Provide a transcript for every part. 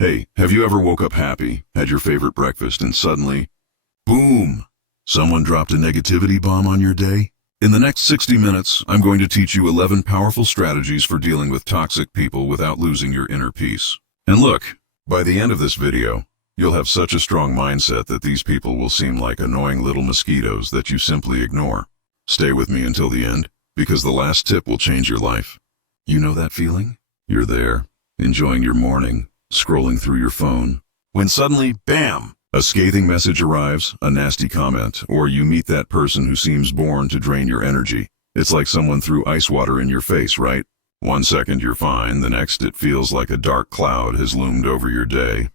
Hey, have you ever woke up happy, had your favorite breakfast, and suddenly, boom, someone dropped a negativity bomb on your day? In the next 60 minutes, I'm going to teach you 11 powerful strategies for dealing with toxic people without losing your inner peace. And look, by the end of this video, you'll have such a strong mindset that these people will seem like annoying little mosquitoes that you simply ignore. Stay with me until the end, because the last tip will change your life. You know that feeling? You're there, enjoying your morning, scrolling through your phone, when suddenly, bam! A scathing message arrives, a nasty comment, or you meet that person who seems born to drain your energy. It's like someone threw ice water in your face, right? 1 second you're fine, the next it feels like a dark cloud has loomed over your day.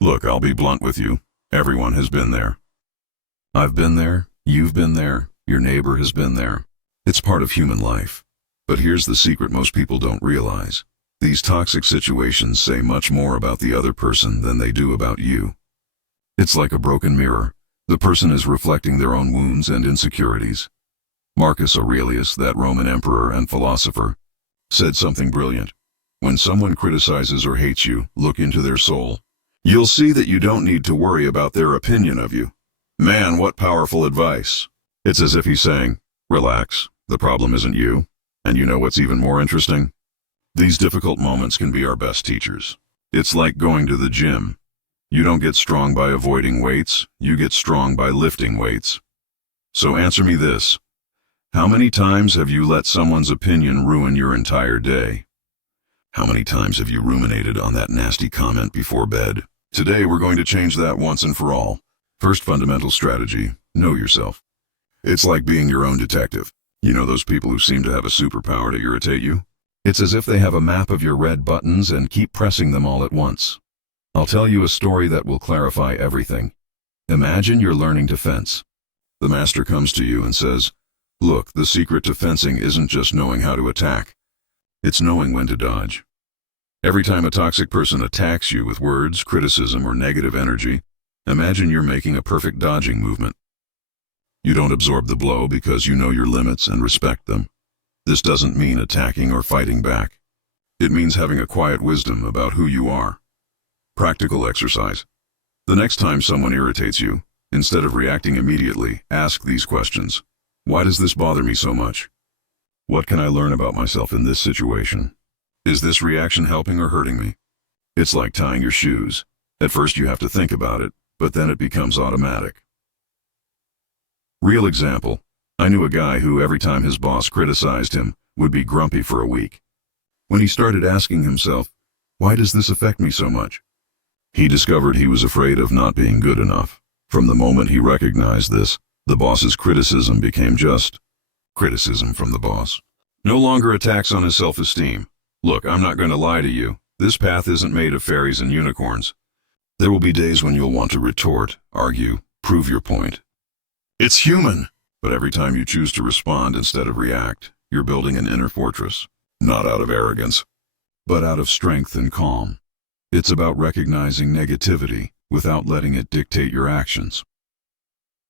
Look, I'll be blunt with you. Everyone has been there. I've been there, you've been there, your neighbor has been there. It's part of human life. But here's the secret most people don't realize. These toxic situations say much more about the other person than they do about you. It's like a broken mirror. The person is reflecting their own wounds and insecurities. Marcus Aurelius, that Roman emperor and philosopher, said something brilliant. When someone criticizes or hates you, look into their soul. You'll see that you don't need to worry about their opinion of you. Man, what powerful advice. It's as if he's saying, relax, the problem isn't you. And you know what's even more interesting? These difficult moments can be our best teachers. It's like going to the gym. You don't get strong by avoiding weights, you get strong by lifting weights. So answer me this. How many times have you let someone's opinion ruin your entire day? How many times have you ruminated on that nasty comment before bed? Today we're going to change that once and for all. First fundamental strategy, know yourself. It's like being your own detective. You know those people who seem to have a superpower to irritate you? It's as if they have a map of your red buttons and keep pressing them all at once. I'll tell you a story that will clarify everything. Imagine you're learning to fence. The master comes to you and says, look, the secret to fencing isn't just knowing how to attack. It's knowing when to dodge. Every time a toxic person attacks you with words, criticism, or negative energy, imagine you're making a perfect dodging movement. You don't absorb the blow because you know your limits and respect them. This doesn't mean attacking or fighting back. It means having a quiet wisdom about who you are. Practical exercise. The next time someone irritates you, instead of reacting immediately, ask these questions. Why does this bother me so much? What can I learn about myself in this situation? Is this reaction helping or hurting me? It's like tying your shoes. At first you have to think about it, but then it becomes automatic. Real example. I knew a guy who every time his boss criticized him, would be grumpy for a week. When he started asking himself, why does this affect me so much? He discovered he was afraid of not being good enough. From the moment he recognized this, the boss's criticism became just criticism from the boss. No longer attacks on his self-esteem. Look, I'm not going to lie to you. This path isn't made of fairies and unicorns. There will be days when you'll want to retort, argue, prove your point. It's human. But every time you choose to respond instead of react, you're building an inner fortress. Not out of arrogance, but out of strength and calm. It's about recognizing negativity without letting it dictate your actions.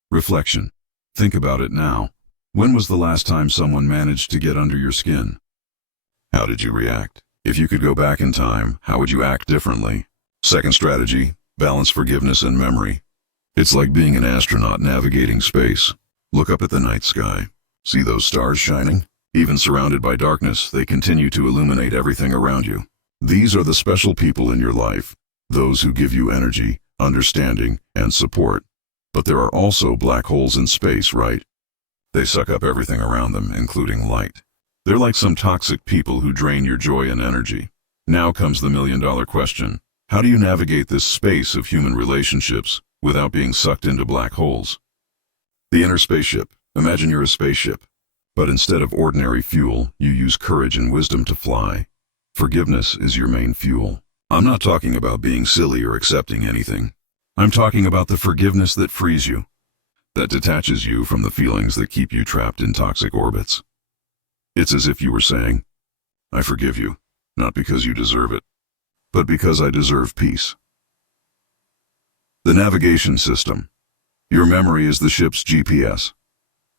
Reflection. Think about it now. When was the last time someone managed to get under your skin? How did you react? If you could go back in time, how would you act differently? Second strategy, balance forgiveness and memory. It's like being an astronaut navigating space. Look up at the night sky. See those stars shining? Even surrounded by darkness, they continue to illuminate everything around you. These are the special people in your life, those who give you energy, understanding, and support. But there are also black holes in space, right? They suck up everything around them, including light. They're like some toxic people who drain your joy and energy. Now comes the million-dollar question. How do you navigate this space of human relationships without being sucked into black holes? The inner spaceship. Imagine you're a spaceship. But instead of ordinary fuel, you use courage and wisdom to fly. Forgiveness is your main fuel. I'm not talking about being silly or accepting anything. I'm talking about the forgiveness that frees you, that detaches you from the feelings that keep you trapped in toxic orbits. It's as if you were saying, I forgive you, not because you deserve it, but because I deserve peace. The navigation system. Your memory is the ship's GPS.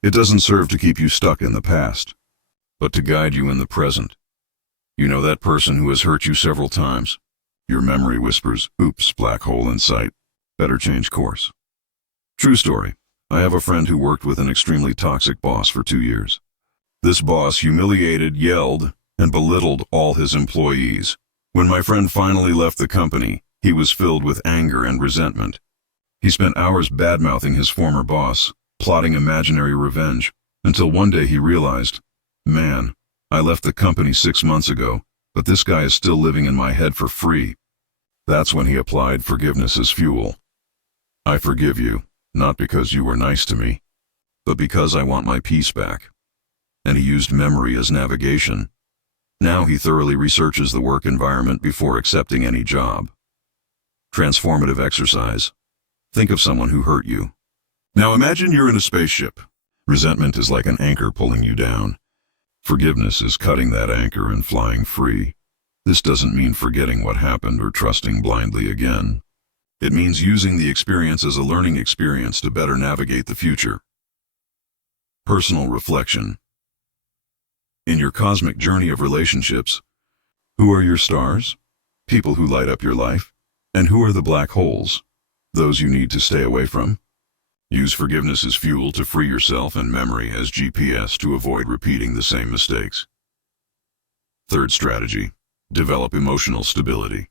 It doesn't serve to keep you stuck in the past, but to guide you in the present. You know that person who has hurt you several times? Your memory whispers, oops, black hole in sight. Better change course. True story. I have a friend who worked with an extremely toxic boss for 2 years. This boss humiliated, yelled, and belittled all his employees. When my friend finally left the company, he was filled with anger and resentment. He spent hours bad-mouthing his former boss, plotting imaginary revenge, until one day he realized, man, I left the company 6 months ago, but this guy is still living in my head for free. That's when he applied forgiveness as fuel. I forgive you, not because you were nice to me, but because I want my peace back. And he used memory as navigation. Now he thoroughly researches the work environment before accepting any job. Transformative exercise. Think of someone who hurt you. Now imagine you're in a spaceship. Resentment is like an anchor pulling you down. Forgiveness is cutting that anchor and flying free. This doesn't mean forgetting what happened or trusting blindly again. It means using the experience as a learning experience to better navigate the future. Personal reflection. In your cosmic journey of relationships, who are your stars? People who light up your life? And who are the black holes? Those you need to stay away from? Use forgiveness as fuel to free yourself and memory as GPS to avoid repeating the same mistakes. Third strategy. Develop emotional stability.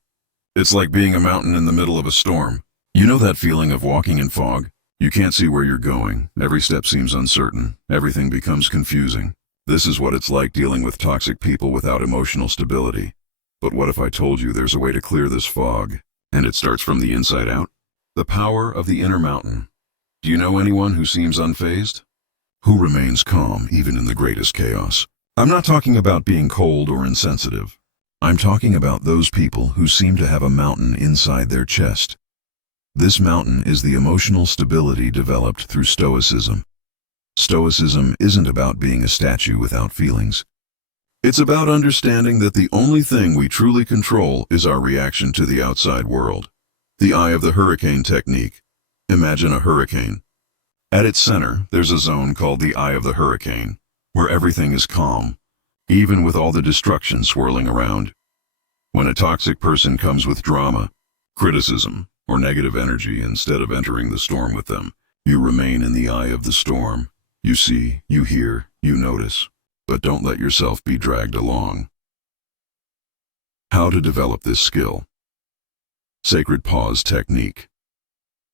It's like being a mountain in the middle of a storm. You know that feeling of walking in fog? You can't see where you're going. Every step seems uncertain. Everything becomes confusing. This is what it's like dealing with toxic people without emotional stability. But what if I told you there's a way to clear this fog, and it starts from the inside out? The power of the inner mountain. Do you know anyone who seems unfazed? Who remains calm even in the greatest chaos? I'm not talking about being cold or insensitive. I'm talking about those people who seem to have a mountain inside their chest. This mountain is the emotional stability developed through Stoicism. Stoicism isn't about being a statue without feelings. It's about understanding that the only thing we truly control is our reaction to the outside world. The eye of the hurricane technique. Imagine a hurricane. At its center, there's a zone called the eye of the hurricane, where everything is calm, even with all the destruction swirling around. When a toxic person comes with drama, criticism, or negative energy, instead of entering the storm with them, you remain in the eye of the storm. You see, you hear, you notice, but don't let yourself be dragged along. How to develop this skill? Sacred pause technique.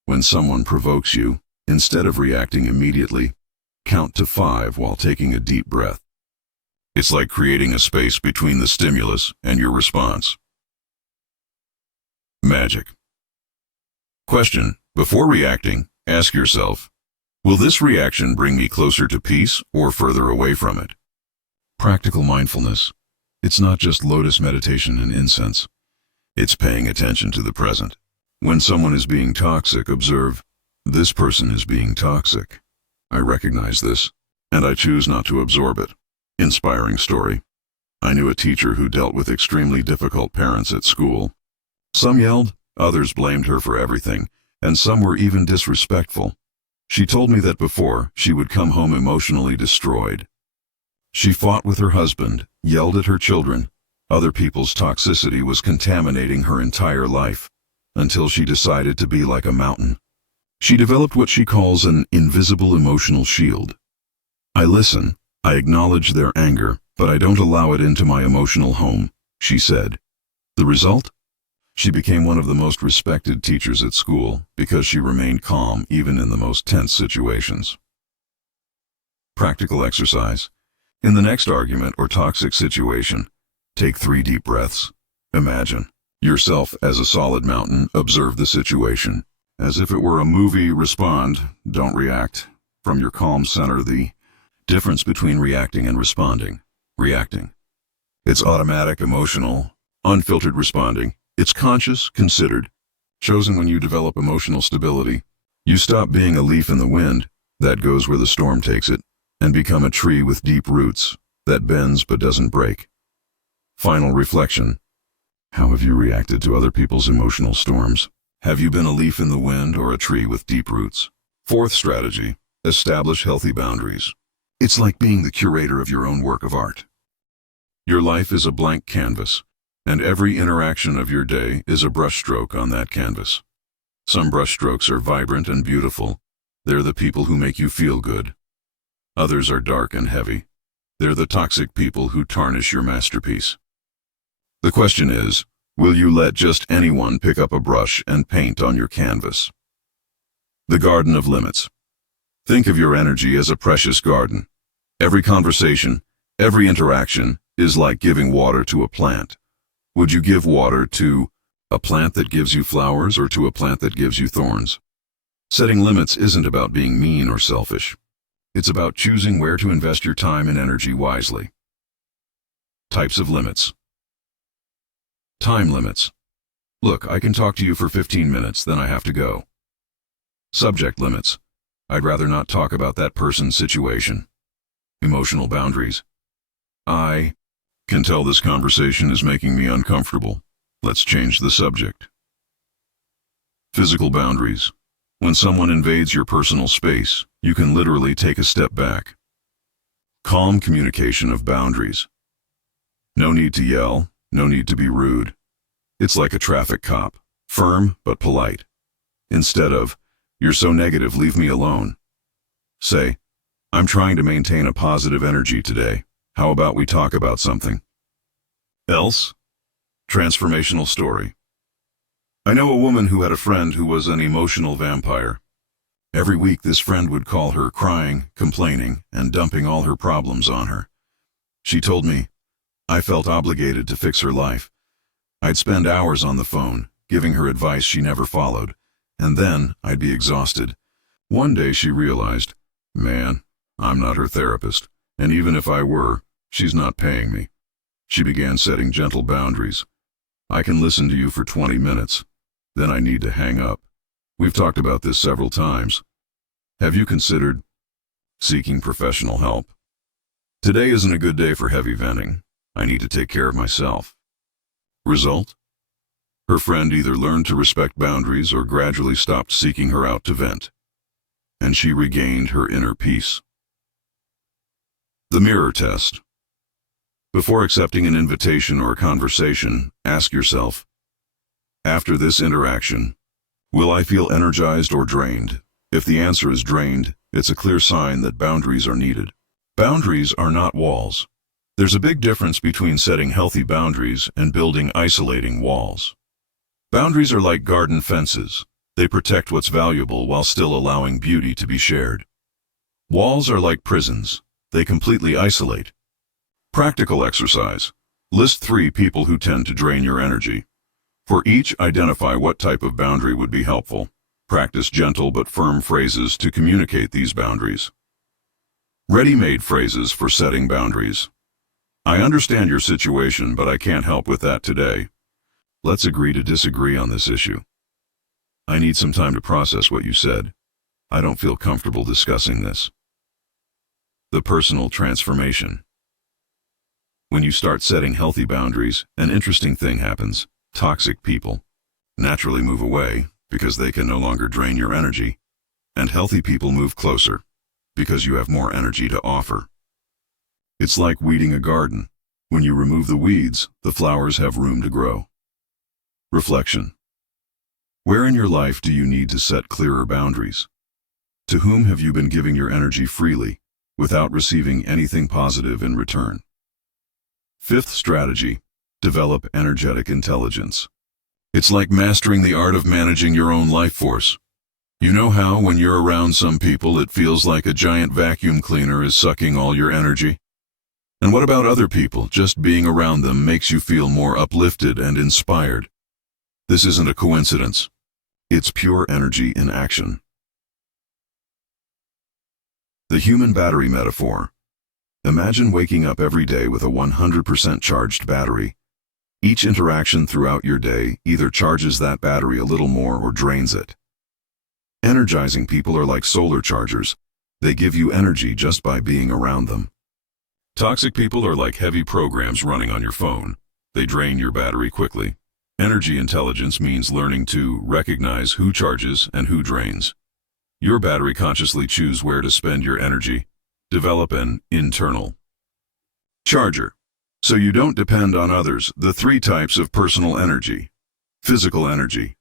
When someone provokes you, instead of reacting immediately, count to 5 while taking a deep breath. It's like creating a space between the stimulus and your response. Magic. Question: before reacting, ask yourself, will this reaction bring me closer to peace or further away from it? Practical mindfulness. It's not just lotus meditation and incense. It's paying attention to the present. When someone is being toxic, observe, this person is being toxic. I recognize this, and I choose not to absorb it. Inspiring story. I knew a teacher who dealt with extremely difficult parents at school. Some yelled, others blamed her for everything, and some were even disrespectful. She told me that before, she would come home emotionally destroyed. She fought with her husband, yelled at her children. Other people's toxicity was contaminating her entire life, until she decided to be like a mountain. She developed what she calls an invisible emotional shield. I listen, I acknowledge their anger, but I don't allow it into my emotional home, she said. The result? She became one of the most respected teachers at school because she remained calm even in the most tense situations. Practical exercise. In the next argument or toxic situation, take 3 deep breaths. Imagine yourself as a solid mountain. Observe the situation. As if it were a movie, respond, don't react. From your calm center, the difference between reacting and responding. Reacting. It's automatic, emotional, unfiltered responding. It's conscious, considered, chosen. When you develop emotional stability, you stop being a leaf in the wind that goes where the storm takes it, and become a tree with deep roots that bends but doesn't break. Final reflection. How have you reacted to other people's emotional storms? Have you been a leaf in the wind or a tree with deep roots? Fourth strategy. Establish healthy boundaries. It's like being the curator of your own work of art. Your life is a blank canvas, And every interaction of your day is a brushstroke on that canvas. Some brushstrokes are vibrant and beautiful. They're the people who make you feel good. Others are dark and heavy. They're the toxic people who tarnish your masterpiece. The question is, will you let just anyone pick up a brush and paint on your canvas? The garden of limits. Think of your energy as a precious garden. Every conversation, every interaction is like giving water to a plant. Would you give water to a plant that gives you flowers or to a plant that gives you thorns? Setting limits isn't about being mean or selfish. It's about choosing where to invest your time and energy wisely. Types of limits. Time limits. Look, I can talk to you for 15 minutes, then I have to go. Subject limits. I'd rather not talk about that person's situation. Emotional boundaries. I can tell this conversation is making me uncomfortable. Let's change the subject. Physical boundaries. When someone invades your personal space, you can literally take a step back. Calm communication of boundaries. No need to yell, no need to be rude. It's like a traffic cop, firm but polite. Instead of, "You're so negative, leave me alone," say, "I'm trying to maintain a positive energy today. How about we talk about something else?" Transformational story. I know a woman who had a friend who was an emotional vampire. Every week this friend would call her crying, complaining, and dumping all her problems on her. She told me, I felt obligated to fix her life. I'd spend hours on the phone, giving her advice she never followed, and then I'd be exhausted. One day she realized, man, I'm not her therapist, and even if I were, she's not paying me. She began setting gentle boundaries. I can listen to you for 20 minutes. Then I need to hang up. We've talked about this several times. Have you considered seeking professional help? Today isn't a good day for heavy venting. I need to take care of myself. Result? Her friend either learned to respect boundaries or gradually stopped seeking her out to vent. And she regained her inner peace. The mirror test. Before accepting an invitation or a conversation, ask yourself, after this interaction, will I feel energized or drained? If the answer is drained, it's a clear sign that boundaries are needed. Boundaries are not walls. There's a big difference between setting healthy boundaries and building isolating walls. Boundaries are like garden fences. They protect what's valuable while still allowing beauty to be shared. Walls are like prisons. They completely isolate. Practical exercise. List 3 people who tend to drain your energy. For each, identify what type of boundary would be helpful. Practice gentle but firm phrases to communicate these boundaries. Ready-made phrases for setting boundaries. I understand your situation, but I can't help with that today. Let's agree to disagree on this issue. I need some time to process what you said. I don't feel comfortable discussing this. The personal transformation. When you start setting healthy boundaries, an interesting thing happens. Toxic people naturally move away because they can no longer drain your energy, and healthy people move closer because you have more energy to offer. It's like weeding a garden. When you remove the weeds, the flowers have room to grow. Reflection. Where in your life do you need to set clearer boundaries? To whom have you been giving your energy freely, without receiving anything positive in return? Fifth strategy. Develop energetic intelligence. It's like mastering the art of managing your own life force. You know how, when you're around some people, it feels like a giant vacuum cleaner is sucking all your energy? And what about other people? Just being around them makes you feel more uplifted and inspired. This isn't a coincidence. It's pure energy in action. The human battery metaphor. Imagine waking up every day with a 100% charged battery. Each interaction throughout your day either charges that battery a little more or drains it. Energizing people are like solar chargers. They give you energy just by being around them. Toxic people are like heavy programs running on your phone. They drain your battery quickly. Energy intelligence means learning to recognize who charges and who drains. Your battery consciously choose where to spend your energy. Develop an internal charger. So you don't depend on others. The three types of personal energy. Physical energy.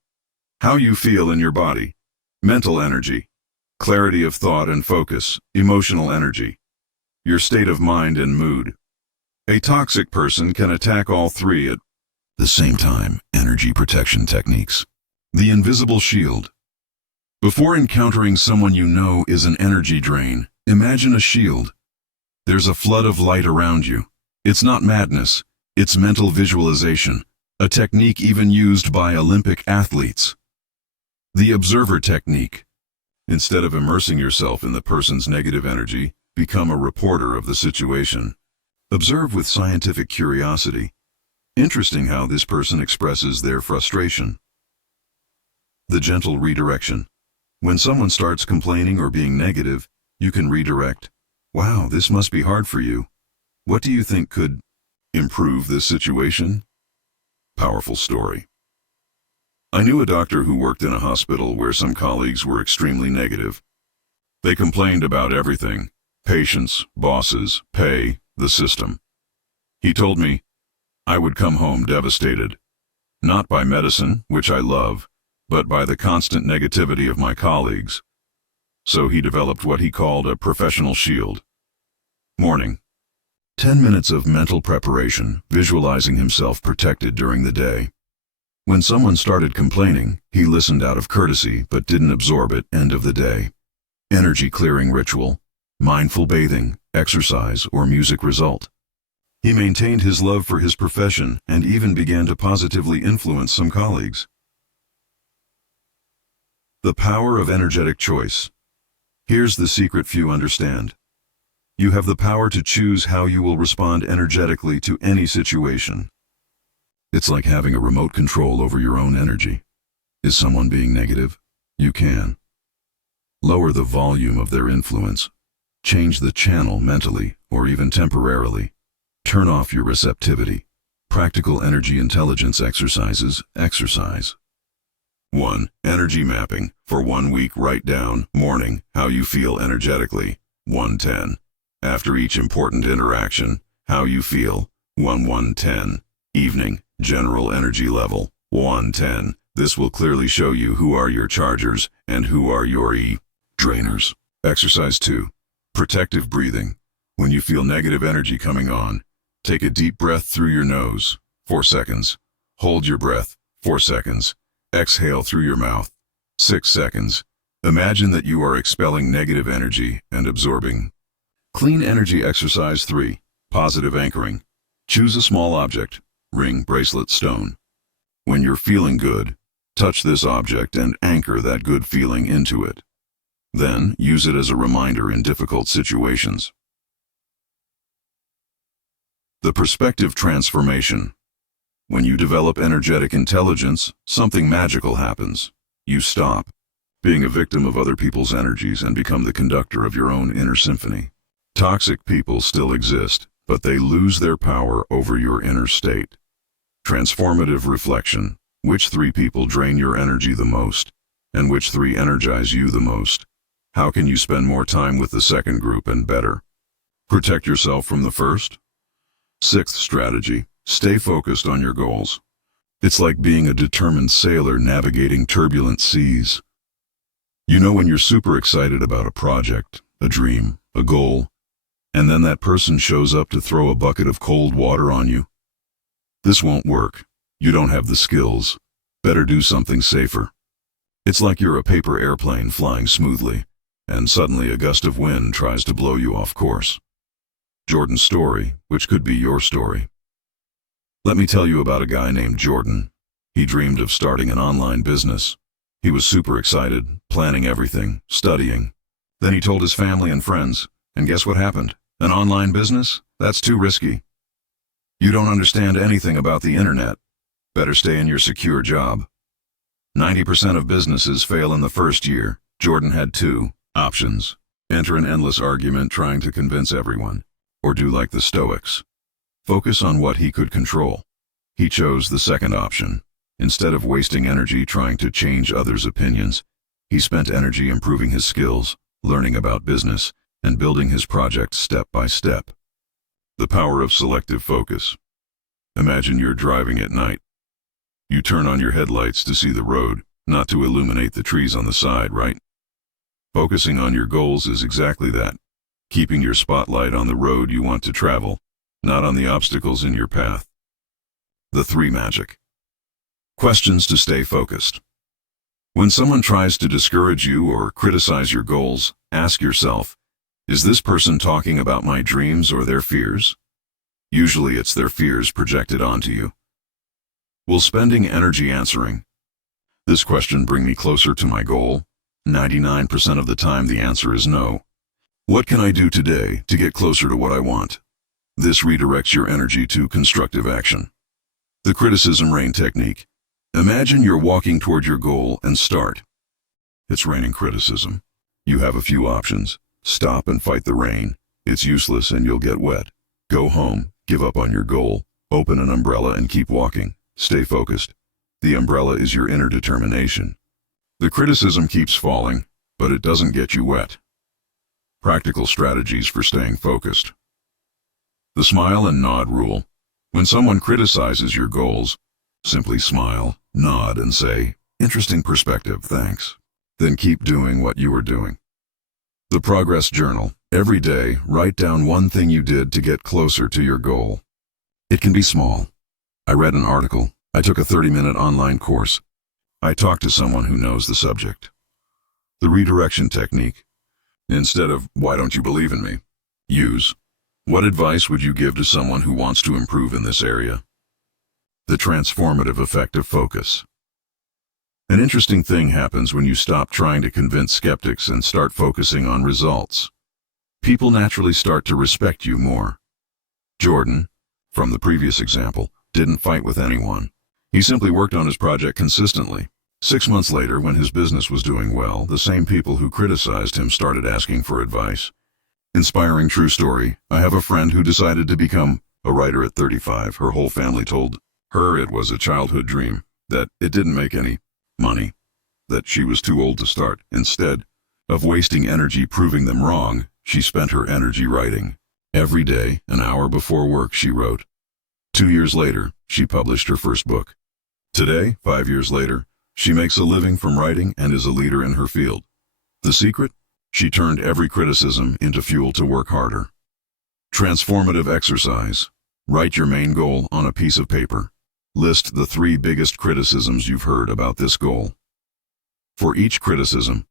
How you feel in your body. Mental energy. Clarity of thought and focus. Emotional energy. Your state of mind and mood. A toxic person can attack all three at the same time. Energy protection techniques. The invisible shield. Before encountering someone you know is an energy drain, imagine a shield. There's a flood of light around you. It's not madness, it's mental visualization, a technique even used by Olympic athletes. The observer technique. Instead of immersing yourself in the person's negative energy, become a reporter of the situation. Observe with scientific curiosity. Interesting how this person expresses their frustration. The gentle redirection. When someone starts complaining or being negative, you can redirect. Wow, this must be hard for you. What do you think could improve this situation? Powerful story. I knew a doctor who worked in a hospital where some colleagues were extremely negative. They complained about everything: patients, bosses, pay, the system. He told me I would come home devastated, not by medicine, which I love, but by the constant negativity of my colleagues. So he developed what he called a professional shield. Morning. 10 minutes of mental preparation, visualizing himself protected during the day. When someone started complaining, he listened out of courtesy but didn't absorb it. End of the day. Energy clearing ritual, mindful bathing, exercise, or music result. He maintained his love for his profession and even began to positively influence some colleagues. The power of energetic choice. Here's the secret few understand. You have the power to choose how you will respond energetically to any situation. It's like having a remote control over your own energy. Is someone being negative? You can lower the volume of their influence, change the channel mentally or even temporarily, turn off your receptivity. Practical energy intelligence exercises. Exercise 1. Energy mapping. For 1 week, write down: morning, how you feel energetically, 1-10. After each important interaction, how you feel, 1-10. Evening, general energy level, 1-10. This will clearly show you who are your chargers and who are your drainers. Exercise 2. Protective breathing. When you feel negative energy coming on, take a deep breath through your nose, 4 seconds. Hold your breath, 4 seconds. Exhale through your mouth, 6 seconds. Imagine that you are expelling negative energy and absorbing. Clean energy exercise 3. Positive anchoring. Choose a small object, ring, bracelet, stone. When you're feeling good, touch this object and anchor that good feeling into it. Then, use it as a reminder in difficult situations. The perspective transformation. When you develop energetic intelligence, something magical happens. You stop being a victim of other people's energies and become the conductor of your own inner symphony. Toxic people still exist, but they lose their power over your inner state. Transformative reflection. Which 3 people drain your energy the most? And which 3 energize you the most? How can you spend more time with the second group and better protect yourself from the first? 6th strategy. Stay focused on your goals. It's like being a determined sailor navigating turbulent seas. You know when you're super excited about a project, a dream, a goal, and then that person shows up to throw a bucket of cold water on you? This won't work. You don't have the skills. Better do something safer. It's like you're a paper airplane flying smoothly, and suddenly a gust of wind tries to blow you off course. Jordan's story, which could be your story. Let me tell you about a guy named Jordan. He dreamed of starting an online business. He was super excited, planning everything, studying. Then he told his family and friends, and guess what happened? An online business? That's too risky. You don't understand anything about the internet. Better stay in your secure job. 90% of businesses fail in the first year. Jordan had 2 options. Enter an endless argument trying to convince everyone, or do like the Stoics. Focus on what he could control. He chose the second option. Instead of wasting energy trying to change others' opinions, he spent energy improving his skills, learning about business, and building his project step by step. The power of selective focus. Imagine you're driving at night. You turn on your headlights to see the road, not to illuminate the trees on the side, right? Focusing on your goals is exactly that. Keeping your spotlight on the road you want to travel, not on the obstacles in your path. The 3 magic questions to stay focused. When someone tries to discourage you or criticize your goals, ask yourself, is this person talking about my dreams or their fears? Usually it's their fears projected onto you. Will spending energy answering this question bring me closer to my goal? 99% of the time the answer is no. What can I do today to get closer to what I want? This redirects your energy to constructive action. The criticism rain technique. Imagine you're walking toward your goal and start. It's raining criticism. You have a few options. Stop and fight the rain. It's useless and you'll get wet. Go home, give up on your goal, open an umbrella and keep walking. Stay focused. The umbrella is your inner determination. The criticism keeps falling, but it doesn't get you wet. Practical strategies for staying focused. The smile and nod rule. When someone criticizes your goals, simply smile, nod, and say, "Interesting perspective, thanks." Then keep doing what you are doing. The progress journal. Every day, write down one thing you did to get closer to your goal. It can be small. I read an article. I took a 30-minute online course. I talked to someone who knows the subject. The redirection technique. Instead of, "Why don't you believe in me?" use, "What advice would you give to someone who wants to improve in this area?" The transformative effect of focus. An interesting thing happens when you stop trying to convince skeptics and start focusing on results. People naturally start to respect you more. Jordan, from the previous example, didn't fight with anyone. He simply worked on his project consistently. 6 months later, when his business was doing well, the same people who criticized him started asking for advice. Inspiring true story. I have a friend who decided to become a writer at 35. Her whole family told her it was a childhood dream, that it didn't make any money, that she was too old to start. Instead of wasting energy proving them wrong, she spent her energy writing. Every day, an hour before work, she wrote. 2 years later, she published her first book. Today, 5 years later, she makes a living from writing and is a leader in her field. The secret? She turned every criticism into fuel to work harder. Transformative exercise. Write your main goal on a piece of paper. List the 3 biggest criticisms you've heard about this goal. For each criticism,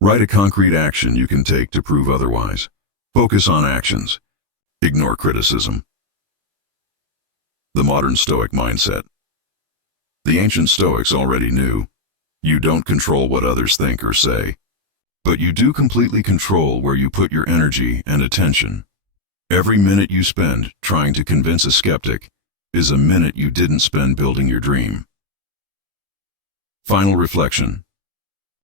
write a concrete action you can take to prove otherwise. Focus on actions. Ignore criticism. The modern Stoic mindset. The ancient Stoics already knew, you don't control what others think or say, but you do completely control where you put your energy and attention. Every minute you spend trying to convince a skeptic is a minute you didn't spend building your dream. Final reflection.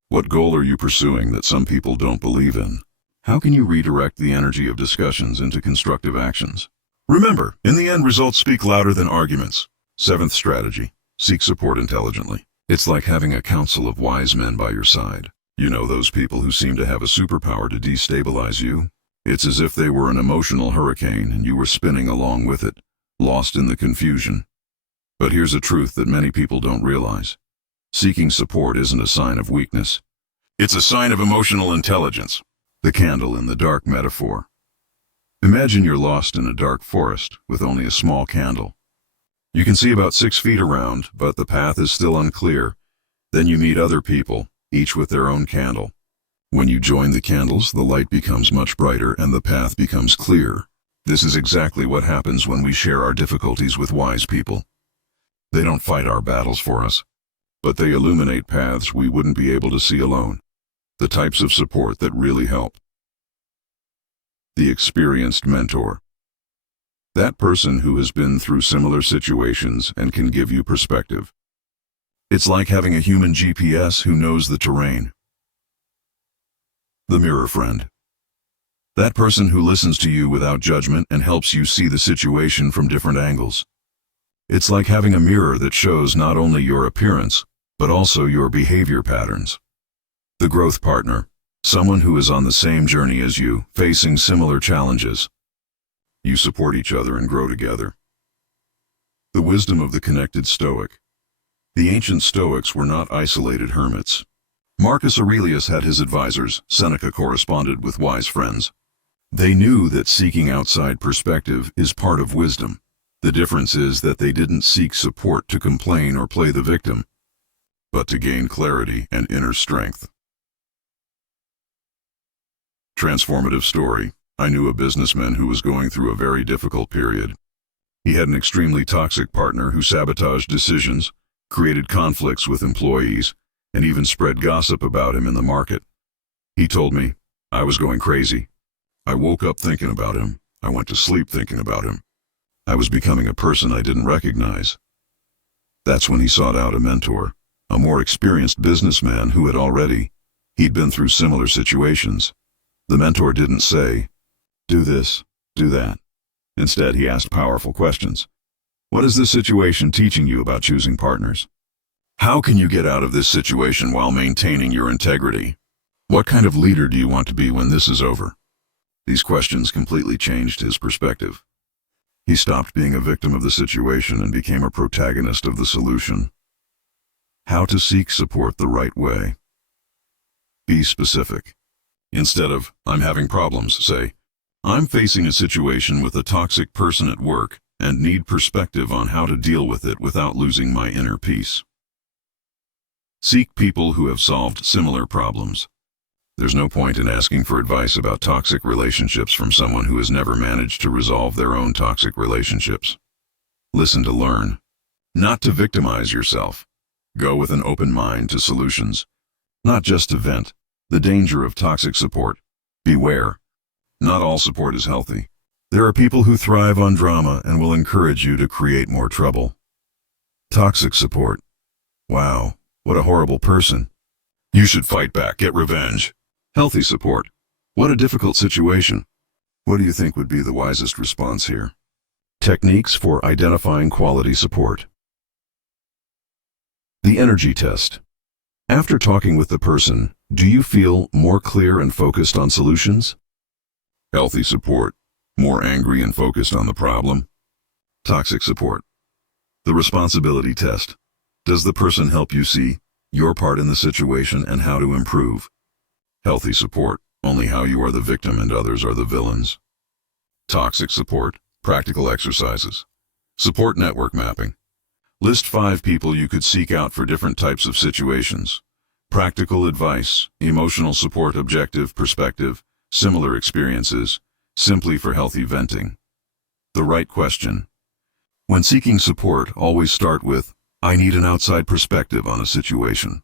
What goal are you pursuing that some people don't believe in? How can you redirect the energy of discussions into constructive actions? Remember, in the end, results speak louder than arguments. 7th strategy. Seek support intelligently. It's like having a council of wise men by your side. You know those people who seem to have a superpower to destabilize you? It's as if they were an emotional hurricane and you were spinning along with it, lost in the confusion. But here's a truth that many people don't realize. Seeking support isn't a sign of weakness. It's a sign of emotional intelligence. The candle in the dark metaphor. Imagine you're lost in a dark forest with only a small candle. You can see about 6 feet around, but the path is still unclear. Then you meet other people, each with their own candle. When you join the candles, the light becomes much brighter and the path becomes clear. This is exactly what happens when we share our difficulties with wise people. They don't fight our battles for us, but they illuminate paths we wouldn't be able to see alone. The types of support that really help. The experienced mentor. That person who has been through similar situations and can give you perspective. It's like having a human GPS who knows the terrain. The mirror friend. That person who listens to you without judgment and helps you see the situation from different angles. It's like having a mirror that shows not only your appearance, but also your behavior patterns. The growth partner. Someone who is on the same journey as you, facing similar challenges. You support each other and grow together. The wisdom of the connected Stoic. The ancient Stoics were not isolated hermits. Marcus Aurelius had his advisors. Seneca corresponded with wise friends. They knew that seeking outside perspective is part of wisdom. The difference is that they didn't seek support to complain or play the victim, but to gain clarity and inner strength. Transformative story. I knew a businessman who was going through a very difficult period. He had an extremely toxic partner who sabotaged decisions, created conflicts with employees, and even spread gossip about him in the market. He told me, I was going crazy. I woke up thinking about him. I went to sleep thinking about him. I was becoming a person I didn't recognize. That's when he sought out a mentor, a more experienced businessman who he'd been through similar situations. The mentor didn't say, do this, do that. Instead, he asked powerful questions. What is this situation teaching you about choosing partners? How can you get out of this situation while maintaining your integrity? What kind of leader do you want to be when this is over? These questions completely changed his perspective. He stopped being a victim of the situation and became a protagonist of the solution. How to seek support the right way. Be specific. Instead of, I'm having problems, say, I'm facing a situation with a toxic person at work and need perspective on how to deal with it without losing my inner peace. Seek people who have solved similar problems. There's no point in asking for advice about toxic relationships from someone who has never managed to resolve their own toxic relationships. Listen to learn, not to victimize yourself. Go with an open mind to solutions, not just to vent. The danger of toxic support. Beware. Not all support is healthy. There are people who thrive on drama and will encourage you to create more trouble. Toxic support. Wow, what a horrible person. You should fight back, get revenge. Healthy support. What a difficult situation. What do you think would be the wisest response here? Techniques for identifying quality support. The energy test. After talking with the person, do you feel more clear and focused on solutions? Healthy support. More angry and focused on the problem. Toxic support. The responsibility test. Does the person help you see your part in the situation and how to improve? Healthy support. Only how you are the victim and others are the villains. Toxic support. Practical exercises. Support network mapping. List 5 people you could seek out for different types of situations. Practical advice, emotional support, objective perspective, similar experiences, simply for healthy venting. The right question. When seeking support, always start with, I need an outside perspective on a situation.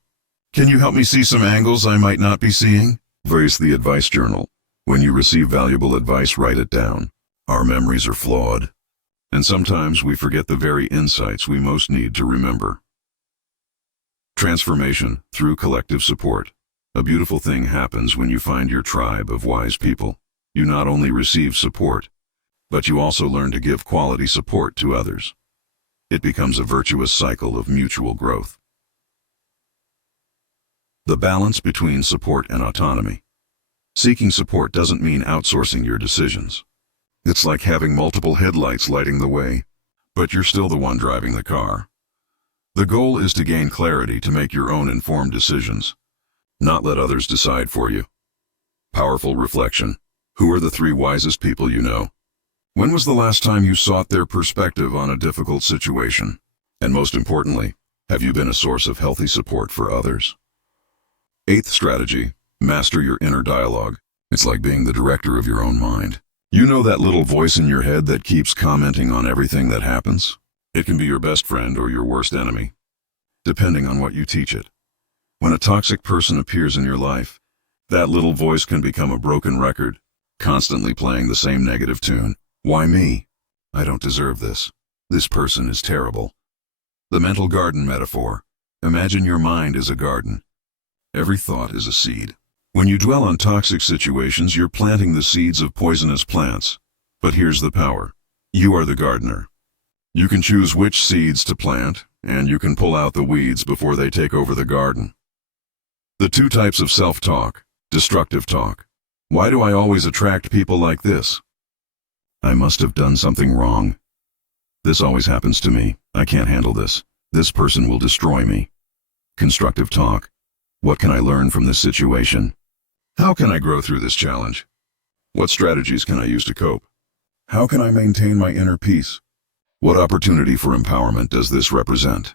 Can you help me see some angles I might not be seeing? Voice the advice journal. When you receive valuable advice, write it down. Our memories are flawed, and sometimes we forget the very insights we most need to remember. Transformation through collective support. A beautiful thing happens when you find your tribe of wise people. You not only receive support, but you also learn to give quality support to others. It becomes a virtuous cycle of mutual growth. The balance between support and autonomy. Seeking support doesn't mean outsourcing your decisions. It's like having multiple headlights lighting the way, but you're still the one driving the car. The goal is to gain clarity to make your own informed decisions, not let others decide for you. Powerful reflection. Who are the 3 wisest people you know? When was the last time you sought their perspective on a difficult situation? And most importantly, have you been a source of healthy support for others? 8th strategy. Master your inner dialogue. It's like being the director of your own mind. You know that little voice in your head that keeps commenting on everything that happens? It can be your best friend or your worst enemy, depending on what you teach it. When a toxic person appears in your life, that little voice can become a broken record, constantly playing the same negative tune. Why me? I don't deserve this. This person is terrible. The mental garden metaphor. Imagine your mind is a garden. Every thought is a seed. When you dwell on toxic situations, you're planting the seeds of poisonous plants. But here's the power. You are the gardener. You can choose which seeds to plant, and you can pull out the weeds before they take over the garden. The 2 types of self-talk. Destructive talk. Why do I always attract people like this? I must have done something wrong. This always happens to me. I can't handle this. This person will destroy me. Constructive talk. What can I learn from this situation? How can I grow through this challenge? What strategies can I use to cope? How can I maintain my inner peace? What opportunity for empowerment does this represent?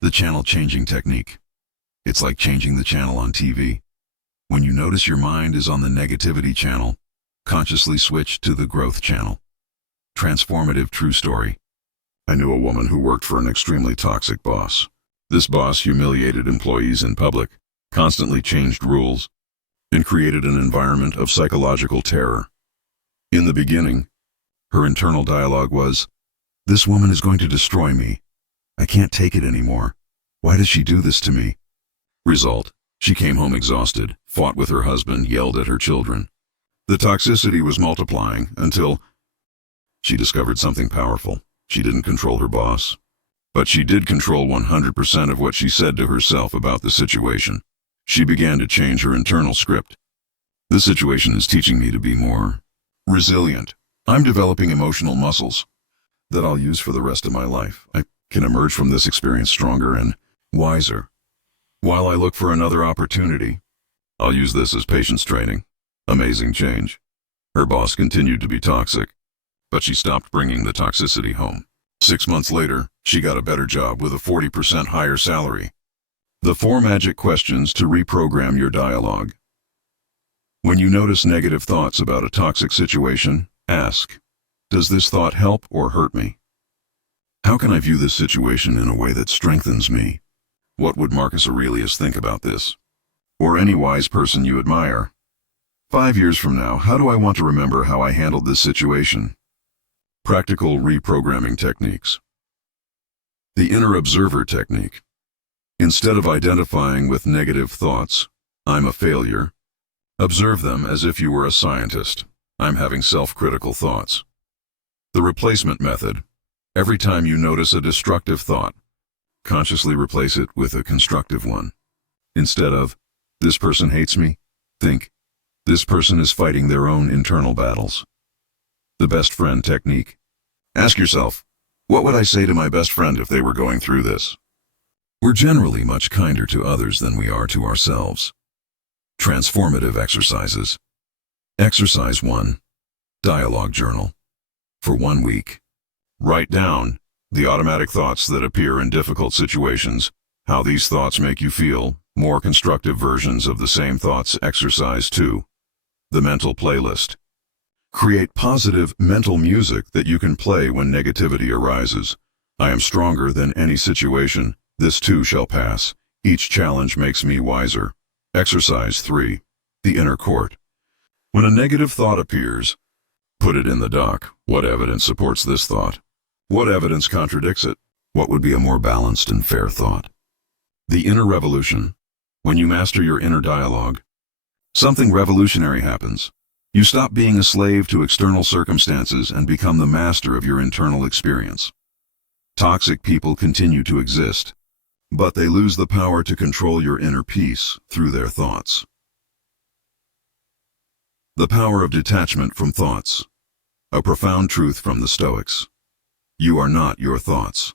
The channel changing technique. It's like changing the channel on TV. When you notice your mind is on the negativity channel, consciously switch to the growth channel. Transformative true story. I knew a woman who worked for an extremely toxic boss. This boss humiliated employees in public, constantly changed rules, and created an environment of psychological terror. In the beginning, her internal dialogue was, "This woman is going to destroy me. I can't take it anymore. Why does she do this to me?" Result, she came home exhausted, fought with her husband, yelled at her children. The toxicity was multiplying until she discovered something powerful. She didn't control her boss, but she did control 100% of what she said to herself about the situation. She began to change her internal script. This situation is teaching me to be more resilient. I'm developing emotional muscles that I'll use for the rest of my life. I can emerge from this experience stronger and wiser. While I look for another opportunity, I'll use this as patience training. Amazing change. Her boss continued to be toxic, but she stopped bringing the toxicity home. 6 months later, she got a better job with a 40% higher salary. The 4 magic questions to reprogram your dialogue. When you notice negative thoughts about a toxic situation, ask, does this thought help or hurt me? How can I view this situation in a way that strengthens me? What would Marcus Aurelius think about this? Or any wise person you admire? 5 years from now, how do I want to remember how I handled this situation? Practical reprogramming techniques. The inner observer technique. Instead of identifying with negative thoughts, I'm a failure, observe them as if you were a scientist. I'm having self-critical thoughts. The replacement method. Every time you notice a destructive thought, consciously replace it with a constructive one. Instead of, this person hates me, think, this person is fighting their own internal battles. The best friend technique. Ask yourself, what would I say to my best friend if they were going through this? We're generally much kinder to others than we are to ourselves. Transformative exercises. Exercise 1. Dialogue journal. For 1 week. Write down the automatic thoughts that appear in difficult situations, how these thoughts make you feel, more constructive versions of the same thoughts. Exercise 2. The mental playlist. Create positive mental music that you can play when negativity arises. I am stronger than any situation. This too shall pass. Each challenge makes me wiser. Exercise 3. The inner court. When a negative thought appears, put it in the dock. What evidence supports this thought? What evidence contradicts it? What would be a more balanced and fair thought? The inner revolution. When you master your inner dialogue, something revolutionary happens. You stop being a slave to external circumstances and become the master of your internal experience. Toxic people continue to exist, but they lose the power to control your inner peace through their thoughts. The power of detachment from thoughts. A profound truth from the Stoics. You are not your thoughts.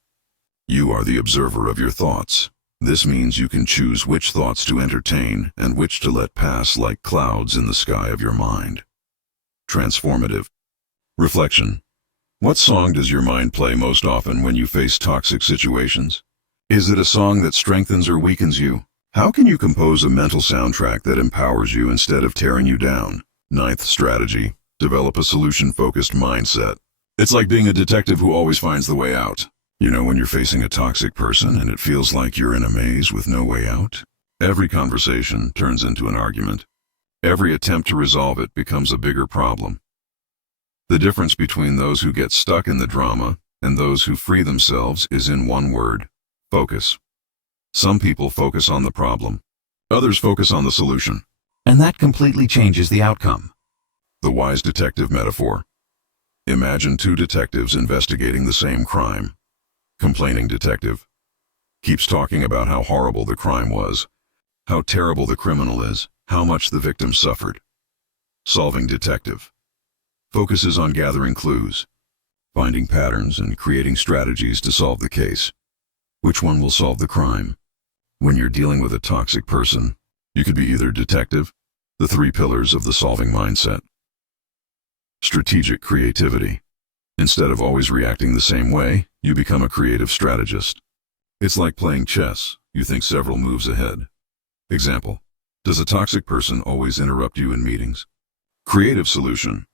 You are the observer of your thoughts. This means you can choose which thoughts to entertain and which to let pass like clouds in the sky of your mind. Transformative. Reflection. What song does your mind play most often when you face toxic situations? Is it a song that strengthens or weakens you? How can you compose a mental soundtrack that empowers you instead of tearing you down? 9th strategy. Develop a solution-focused mindset. It's like being a detective who always finds the way out. You know when you're facing a toxic person and it feels like you're in a maze with no way out? Every conversation turns into an argument. Every attempt to resolve it becomes a bigger problem. The difference between those who get stuck in the drama and those who free themselves is in one word: focus. Some people focus on the problem. Others focus on the solution. And that completely changes the outcome. The wise detective metaphor. Imagine 2 detectives investigating the same crime. Complaining detective keeps talking about how horrible the crime was, how terrible the criminal is, how much the victim suffered. Solving detective focuses on gathering clues, finding patterns, and creating strategies to solve the case. Which one will solve the crime? When you're dealing with a toxic person, you could be either detective, the 3 pillars of the solving mindset. Strategic creativity. Instead of always reacting the same way, you become a creative strategist. It's like playing chess. You think several moves ahead. Example: does a toxic person always interrupt you in meetings? Creative solution.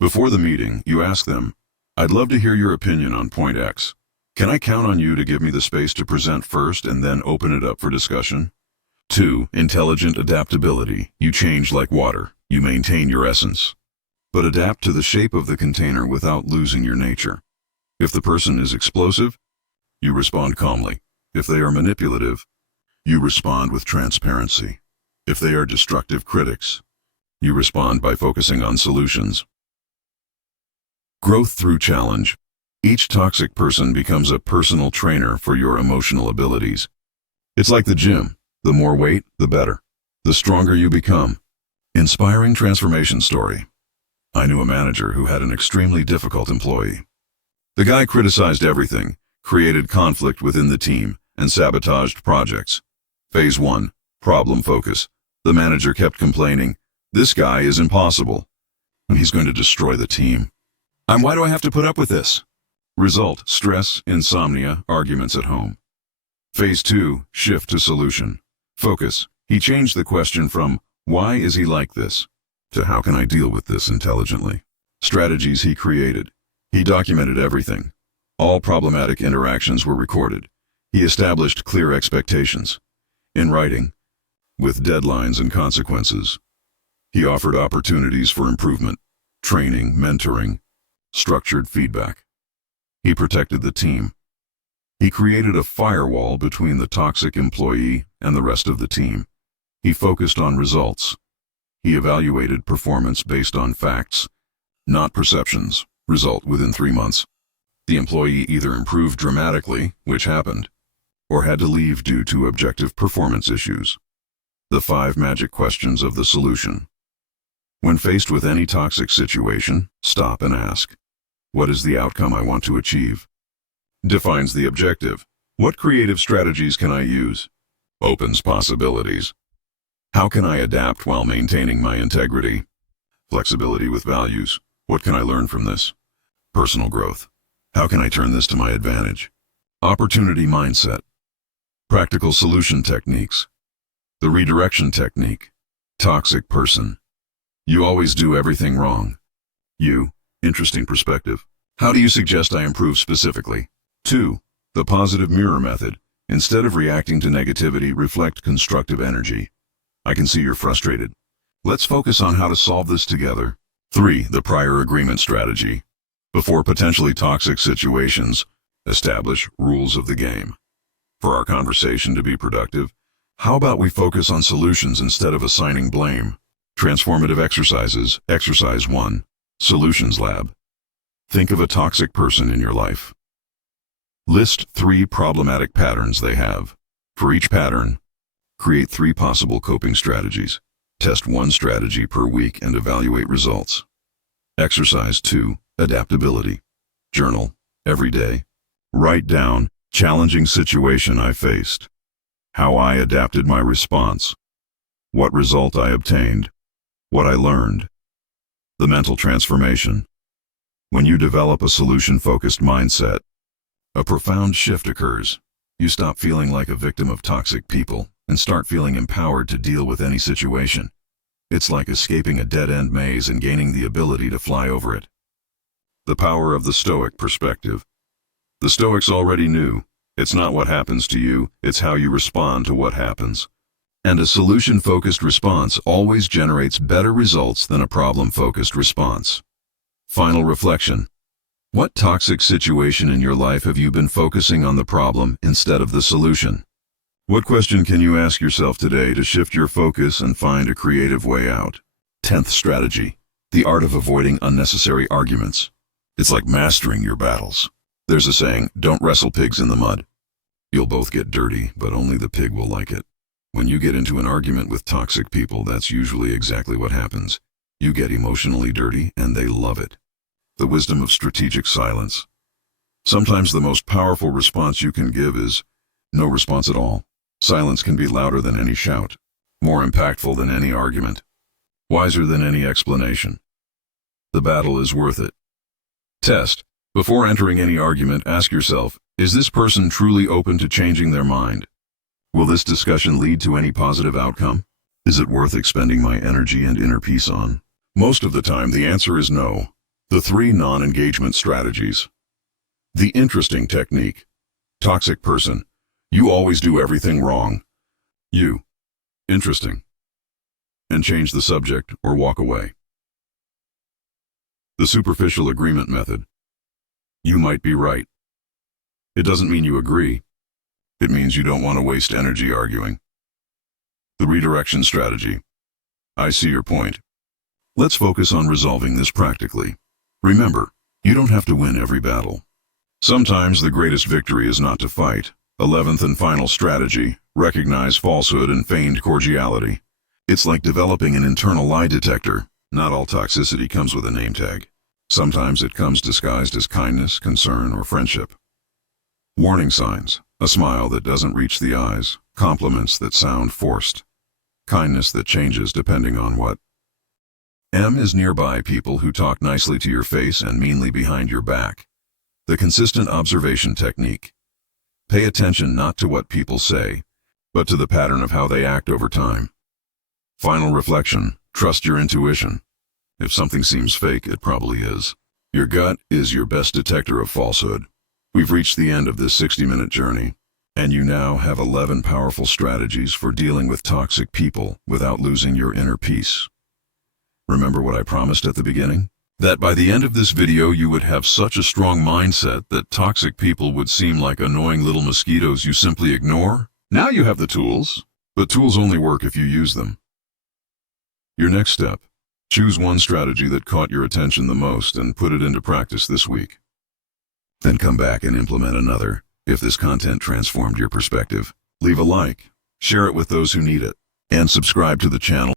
Before the meeting, you ask them, "I'd love to hear your opinion on point X. Can I count on you to give me the space to present first and then open it up for discussion?" 2. Intelligent adaptability. You change like water. You maintain your essence, but adapt to the shape of the container without losing your nature. If the person is explosive, you respond calmly. If they are manipulative, you respond with transparency. If they are destructive critics, you respond by focusing on solutions. Growth through challenge. Each toxic person becomes a personal trainer for your emotional abilities. It's like the gym. The more weight, the better. The stronger you become. Inspiring transformation story. I knew a manager who had an extremely difficult employee. The guy criticized everything, created conflict within the team, and sabotaged projects. Phase 1. Problem focus. The manager kept complaining, "This guy is impossible. He's going to destroy the team. Why do I have to put up with this?" Result: stress, insomnia, arguments at home. Phase 2. Shift to solution. Focus. He changed the question from, "Why is he like this?" to "How can I deal with this intelligently?" Strategies he created. He documented everything. All problematic interactions were recorded. He established clear expectations. In writing, with deadlines and consequences. He offered opportunities for improvement, training, mentoring, structured feedback. He protected the team. He created a firewall between the toxic employee and the rest of the team. He focused on results. He evaluated performance based on facts, not perceptions. Result: within 3 months, the employee either improved dramatically, which happened, or had to leave due to objective performance issues. The 5 magic questions of the solution. When faced with any toxic situation, stop and ask, "What is the outcome I want to achieve?" Defines the objective. What creative strategies can I use? Opens possibilities. How can I adapt while maintaining my integrity? Flexibility with values. What can I learn from this? Personal growth. How can I turn this to my advantage? Opportunity mindset. Practical solution techniques. The redirection technique. Toxic person. You always do everything wrong. You. Interesting perspective. How do you suggest I improve specifically? 2. The positive mirror method. Instead of reacting to negativity, reflect constructive energy. I can see you're frustrated. Let's focus on how to solve this together. 3. The prior agreement strategy. Before potentially toxic situations, establish rules of the game. For our conversation to be productive, how about we focus on solutions instead of assigning blame? Transformative exercises. Exercise 1. Solutions Lab. Think of a toxic person in your life. List 3 problematic patterns they have. For each pattern, create 3 possible coping strategies. Test 1 strategy per week and evaluate results. Exercise 2. Adaptability. Journal. Every day. Write down, challenging situation I faced. How I adapted my response. What result I obtained. What I learned. The mental transformation. When you develop a solution-focused mindset, a profound shift occurs. You stop feeling like a victim of toxic people and start feeling empowered to deal with any situation. It's like escaping a dead-end maze and gaining the ability to fly over it. The power of the Stoic perspective. The Stoics already knew, it's not what happens to you, it's how you respond to what happens. And a solution-focused response always generates better results than a problem-focused response. Final reflection. What toxic situation in your life have you been focusing on the problem instead of the solution? What question can you ask yourself today to shift your focus and find a creative way out? 10th strategy. The art of avoiding unnecessary arguments. It's like mastering your battles. There's a saying, don't wrestle pigs in the mud. You'll both get dirty, but only the pig will like it. When you get into an argument with toxic people, that's usually exactly what happens. You get emotionally dirty, and they love it. The wisdom of strategic silence. Sometimes the most powerful response you can give is no response at all. Silence can be louder than any shout, more impactful than any argument, wiser than any explanation. The battle is worth it. Test. Before entering any argument, ask yourself, is this person truly open to changing their mind? Will this discussion lead to any positive outcome? Is it worth expending my energy and inner peace on? Most of the time, the answer is no. The 3 non-engagement strategies. The interesting technique. Toxic person. You always do everything wrong. You. Interesting. And change the subject or walk away. The superficial agreement method. You might be right. It doesn't mean you agree. It means you don't want to waste energy arguing. The redirection strategy. I see your point. Let's focus on resolving this practically. Remember, you don't have to win every battle. Sometimes the greatest victory is not to fight. 11th and final strategy, recognize falsehood and feigned cordiality. It's like developing an internal lie detector. Not all toxicity comes with a name tag. Sometimes it comes disguised as kindness, concern, or friendship. Warning signs, a smile that doesn't reach the eyes, compliments that sound forced, kindness that changes depending on what. M is nearby people who talk nicely to your face and meanly behind your back. The consistent observation technique. Pay attention not to what people say, but to the pattern of how they act over time. Final reflection, trust your intuition. If something seems fake, it probably is. Your gut is your best detector of falsehood. We've reached the end of this 60-minute journey, and you now have 11 powerful strategies for dealing with toxic people without losing your inner peace. Remember what I promised at the beginning? That by the end of this video you would have such a strong mindset that toxic people would seem like annoying little mosquitoes you simply ignore? Now you have the tools, but tools only work if you use them. Your next step. Choose one strategy that caught your attention the most and put it into practice this week. Then come back and implement another. If this content transformed your perspective, leave a like, share it with those who need it, and subscribe to the channel.